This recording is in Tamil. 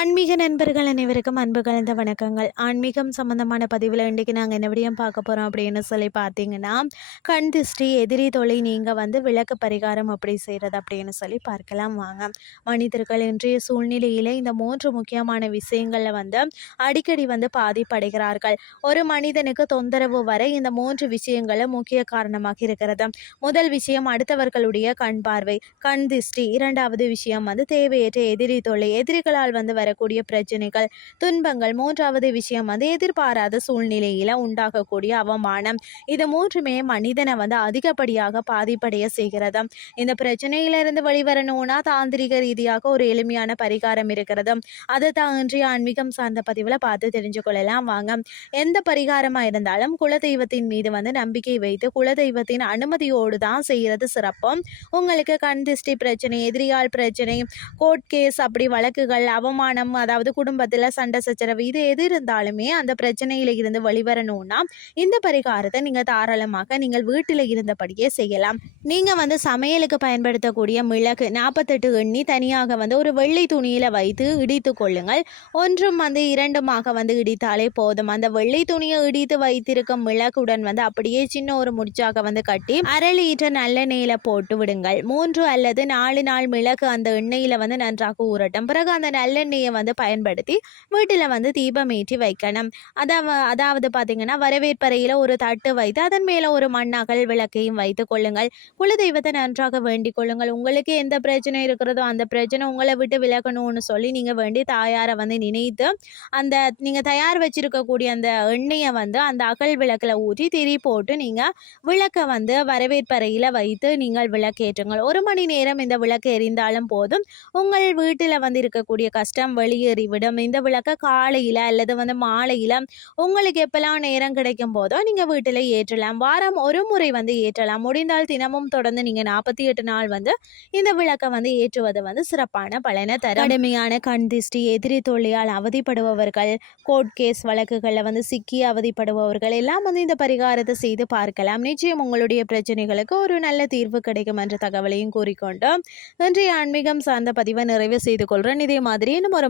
ஆன்மீக நண்பர்கள் அனைவருக்கும் அன்பு கலந்த வணக்கங்கள். ஆன்மீகம் சம்பந்தமான பதிவில் இன்றைக்கி நாங்கள் என்ன விடியம் பார்க்க போகிறோம் அப்படின்னு சொல்லி பார்த்தீங்கன்னா கண் திருஷ்டி எதிரி தொலை நீங்கள் வந்து விளக்கு பரிகாரம் அப்படி செய்கிறது அப்படின்னு சொல்லி பார்க்கலாம் வாங்க. மனிதர்கள் இன்றைய சூழ்நிலையில் இந்த மூன்று முக்கியமான விஷயங்களில் வந்து அடிக்கடி வந்து பாதிப்படைகிறார்கள். ஒரு மனிதனுக்கு தொந்தரவு வர இந்த மூன்று விஷயங்களும் முக்கிய காரணமாக இருக்கிறது. முதல் விஷயம் அடுத்தவர்களுடைய கண் பார்வை. கண் திருஷ்டி. இரண்டாவது விஷயம் வந்து தேவையற்ற எதிரி தொல்லை எதிரிகளால் வந்து வர வரக்கூடிய பிரச்சனைகள் துன்பங்கள் மூன்றாவது விஷயம் வந்து எதிர்பாராத சூழ்நிலையில் உண்டாகக்கூடிய அவமானம். இது மூன்றுமே மனிதனை வந்து அதிகப்படியாக பாதிப்படைய செய்கிறது. இந்த பிரச்சனையிலிருந்து வெளிவரணும்னா தாந்திரிக ரீதியாக ஒரு எளிமையான பரிகாரம் இருக்கிறது. அதை தான் இன்றைய ஆன்மீகம் சார்ந்த பதிவில் பார்த்து தெரிஞ்சு கொள்ளலாம். வாங்க. எந்த பரிகாரமாக இருந்தாலும் குலதெய்வத்தின் மீது வந்து நம்பிக்கை வைத்து குலதெய்வத்தின் அனுமதியோடு தான் செய்கிறது சிறப்பும் உங்களுக்கு கண் திருஷ்டி பிரச்சனை எதிரியால் பிரச்சனை கோர்ட் கேஸ் அப்படி வழக்குகள் அவமானம் அவமானம் அதாவது குடும்பத்தில் சண்டை சச்சரவு இது எது இருந்தாலுமே அந்த பிரச்சனையில் இருந்து வெளிவரணும்னா இந்த பரிகாரத்தை நீங்கள் தாராளமாக நீங்கள் வீட்டில் இருந்தபடியே செய்யலாம். நீங்கள் வந்து சமையலுக்கு பயன்படுத்தக்கூடிய மிளகு நாற்பத்தெட்டு எண்ணி தனியாக வந்து ஒரு வெள்ளை துணியில் வைத்து இடித்து கொள்ளுங்கள். ஒன்றும் வந்து இரண்டுமாக வந்து இடித்தாலே போதும். அந்த வெள்ளை துணியை இடித்து வைத்திருக்கும் மிளகுடன் வந்து அப்படியே சின்ன ஒரு முடிச்சாக வந்து கட்டி அரை லிட்டர் நல்லெண்ணெயில் போட்டு விடுங்கள். மூன்று அல்லது நாலு நாள் மிளகு அந்த எண்ணெயில் வந்து நன்றாக ஊறட்டும். பிறகு அந்த நல்லெண்ணெயை எண்ணெயை வந்து பயன்படுத்தி வீட்டில் வந்து தீபம் ஏற்றி வைக்கணும். அதாவது அதாவது பார்த்தீங்கன்னா வரவேற்பறையில் ஒரு தட்டு வைத்து அதன் மேலே ஒரு மண்ணகல் விளக்கையும் வைத்து கொள்ளுங்கள். குலதெய்வத்தை நன்றாக வேண்டிக் கொள்ளுங்கள். உங்களுக்கு எந்த பிரச்சனை இருக்கிறதோ அந்த பிரச்சனை உங்களை விட்டு விலகணும்னு சொல்லி நீங்கள் வேண்டி தாயாரை வந்து நினைத்து அந்த நீங்கள் தயார் வச்சிருக்கக்கூடிய அந்த எண்ணெயை வந்து அந்த அகல் விளக்கில் ஊற்றி திரி போட்டு நீங்கள் விளக்கை வந்து வரவேற்பறையில் வைத்து நீங்கள் விளக்கேற்றுங்கள். ஒரு மணி நேரம் இந்த விளக்கு எரிந்தாலும் போதும். உங்கள் வீட்டில் வந்து இருக்கக்கூடிய கஷ்டம் வெளியேறிவிடும். இந்த விளக்க காலையில் அல்லது வந்து மாலையில் உங்களுக்கு எப்போல்லாம் நேரம் கிடைக்கும் போதோ நீங்கள் வீட்டில் ஏற்றலாம். வாரம் ஒரு முறை வந்து ஏற்றலாம். முடிந்தால் தினமும் தொடர்ந்து நீங்கள் நாற்பத்தி எட்டு நாள் வந்து இந்த விளக்கை வந்து ஏற்றுவது வந்து சிறப்பான பலனை தரும். கடுமையான கண் திஷ்டி எதிரி தொழிலால் அவதிப்படுபவர்கள் கோர்ட் கேஸ் வழக்குகளில் வந்து சிக்கி அவதிப்படுபவர்கள் எல்லாம் வந்து இந்த பரிகாரத்தை செய்து பார்க்கலாம். நிச்சயம் உங்களுடைய பிரச்சனைகளுக்கு ஒரு நல்ல தீர்வு கிடைக்கும் என்ற தகவலையும் கூறிக்கொண்டு இன்றைய ஆன்மீகம் சார்ந்த பதிவை நிறைவு செய்து கொள்கிறேன் இதே மாதிரி இன்னும் ஒரு